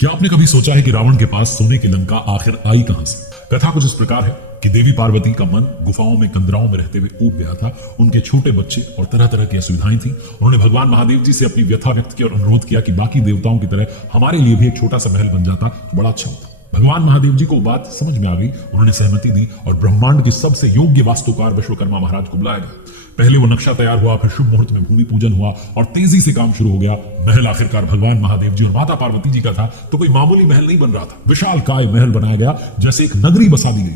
क्या आपने कभी सोचा है कि रावण के पास सोने की लंका आखिर आई कहां से? कथा कुछ इस प्रकार है कि देवी पार्वती का मन गुफाओं में कंदराओं में रहते हुए ऊब गया था। उनके छोटे बच्चे और तरह तरह की असुविधाएं थी। उन्होंने भगवान महादेव जी से अपनी व्यथा व्यक्त की और अनुरोध किया कि बाकी देवताओं की तरह हमारे लिए भी एक छोटा सा महल बन जाता तो बड़ा अच्छा होता। भगवान महादेव जी को बात समझ में आ गई। उन्होंने सहमति दी और ब्रह्मांड के सबसे योग्य वास्तुकार विश्वकर्मा महाराज को बुलाया गया। पहले वो नक्शा तैयार हुआ, फिर शुभ मुहूर्त में भूमि पूजन हुआ और तेजी से काम शुरू हो गया। महल आखिरकार भगवान महादेव जी और माता पार्वती जी का था, तो कोई मामूली महल नहीं बन रहा था। विशाल काय महल बनाया गया, जैसे एक नगरी बसा दी गई।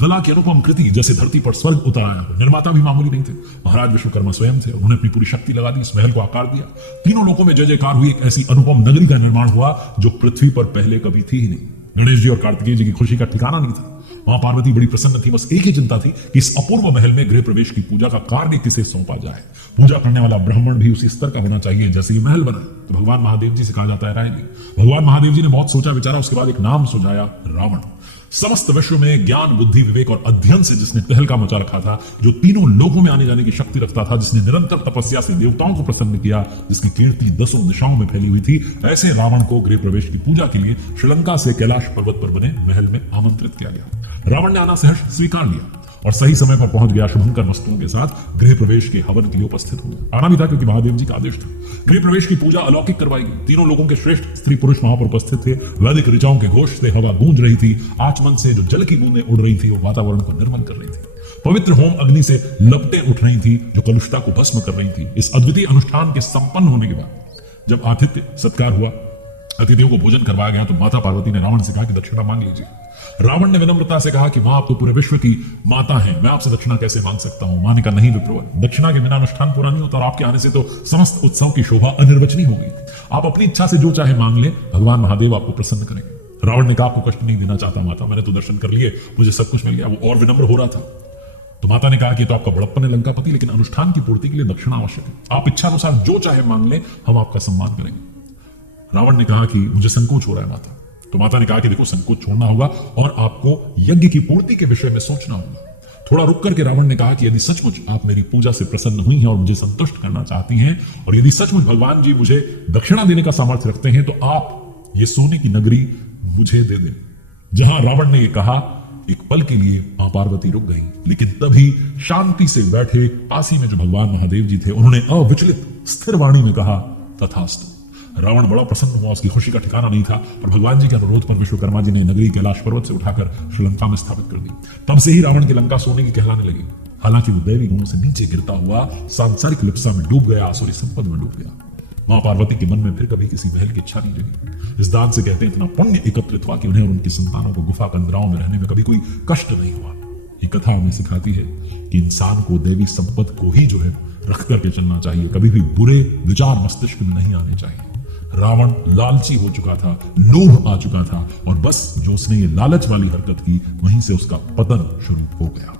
कला की अनुपम कृति, जैसे धरती पर स्वर्ग उतराया हो। निर्माता भी मामूली नहीं थे, महाराज विश्वकर्मा स्वयं थे। उन्होंने अपनी पूरी शक्ति लगा दी, इस महल को आकार दिया। तीनों लोकों में जय जयकार हुई। एक ऐसी अनुपम नगरी का निर्माण हुआ जो पृथ्वी पर पहले कभी थी ही नहीं। गणेश जी और कार्तिकेय जी की खुशी का ठिकाना नहीं था। मां पार्वती बड़ी प्रसन्न थी। बस एक ही चिंता थी कि इस अपूर्व महल में गृह प्रवेश की पूजा का कार्य किसे सौंपा जाए। पूजा करने वाला ब्राह्मण भी उसी स्तर का होना चाहिए जैसे ये महल बना। तो भगवान महादेव जी से कहा जाता है राय जी। भगवान महादेव जी ने बहुत सोचा विचारा, उसके बाद एक नाम सुझाया, रावण। समस्त विश्व में ज्ञान, बुद्धि, विवेक और अध्ययन से जिसने तहलका मचा रखा था, जो तीनों लोगों में आने जाने की शक्ति रखता था, जिसने निरंतर तपस्या से देवताओं को प्रसन्न किया, जिसकी कीर्ति 10 दिशाओं में फैली हुई थी, ऐसे रावण को गृह प्रवेश की पूजा के लिए श्रीलंका से कैलाश पर्वत पर बने महल में आमंत्रित किया गया। रावण ने आना सहर्ष स्वीकार लिया और सही समय पर पहुंच गया। शुभंकर वस्तुओं के साथ गृह प्रवेश के हवन के लिए उपस्थित हुआ। आना भी था क्योंकि महादेव जी का आदेश था। गृह प्रवेश की पूजा अलौकिक करवाई गई। तीनों लोगों के श्रेष्ठ स्त्री पुरुष वहां पर उपस्थित थे। वैदिक ऋचाओं के घोष से हवा गूंज रही थी। आचमन से जो जल की बूंदें उड़ रही थी वो वातावरण को निर्मल कर रही थी। पवित्र होम अग्नि से लपटें उठ रही थी जो कलुषता को भस्म कर रही थी। इस अद्वितीय अनुष्ठान के संपन्न होने के बाद जब आतिथ्य सत्कार हुआ, अतिथियों को भोजन करवाया गया, तो माता पार्वती ने रावण से कहा कि दक्षिणा मांग लीजिए। रावण ने विनम्रता से कहा कि मां, आप तो पूरे विश्व की माता हैं, मैं आपसे दक्षिणा कैसे मांग सकता हूं। मां ने कहा नहीं विप्रवर, दक्षिणा के बिना अनुष्ठान पूरा नहीं होता और आपके आने से तो समस्त उत्सव की शोभा अनिर्वचनीय होगी। आप अपनी इच्छा से जो चाहे मांग ले, भगवान महादेव आपको प्रसन्न करेंगे। रावण ने कहा आपको कष्ट नहीं देना चाहता माता, मैंने तो दर्शन कर लिए, मुझे सब कुछ मिल गया। वो और विनम्र हो रहा था। तो माता ने कहा कि तो आपका बड़प्पन है लंकापति, लेकिन अनुष्ठान की पूर्ति के लिए दक्षिणा आवश्यक है। आप इच्छा अनुसार जो चाहे मांग ले, हम आपका सम्मान करेंगे। रावण ने कहा कि मुझे संकोच हो रहा है माता। तो माता ने कहा कि देखो, संकोच छोड़ना होगा और आपको यज्ञ की पूर्ति के विषय में सोचना होगा। थोड़ा रुक करके रावण ने कहा कि यदि सचमुच आप मेरी पूजा से प्रसन्न हुई हैं और मुझे संतुष्ट करना चाहती हैं, और यदि सचमुच भगवान जी मुझे दक्षिणा देने का सामर्थ्य रखते हैं, तो आप ये सोने की नगरी मुझे दे दें। जहां रावण ने यह कहा, एक पल के लिए मां पार्वती रुक गई, लेकिन तभी शांति से बैठे पास ही में जो भगवान महादेव जी थे, उन्होंने अविचलित स्थिर वाणी में कहा, तथास्तु। रावण बड़ा प्रसन्न हुआ, उसकी खुशी का ठिकाना नहीं था। और भगवान जी के अनुरोध पर विश्वकर्मा जी ने नगरी कैलाश पर्वत से उठाकर श्रीलंका में स्थापित कर दी। तब से ही रावण की लंका सोने की कहलाने लगी। हालांकि वो दैवी गुणों से नीचे गिरता हुआ सांसारिक लिप्सा में डूब गया, आसुरी संपद में डूब गया। मां पार्वती के मन में फिर कभी किसी महल की इच्छा नहीं जगी। इस दान से कहते हैं इतना पुण्य एकत्रित हुआ कि उन्हें और उनकी संतानों को गुफा कंदराओं में रहने में कभी कोई कष्ट नहीं हुआ। ये कथा हमें सिखाती है कि इंसान को दैवी संपद को ही जो है रख करके चलना चाहिए। कभी भी बुरे विचार मस्तिष्क में नहीं आने चाहिए। रावण लालची हो चुका था, लोभ आ चुका था, और बस जो उसने ये लालच वाली हरकत की, वहीं से उसका पतन शुरू हो गया।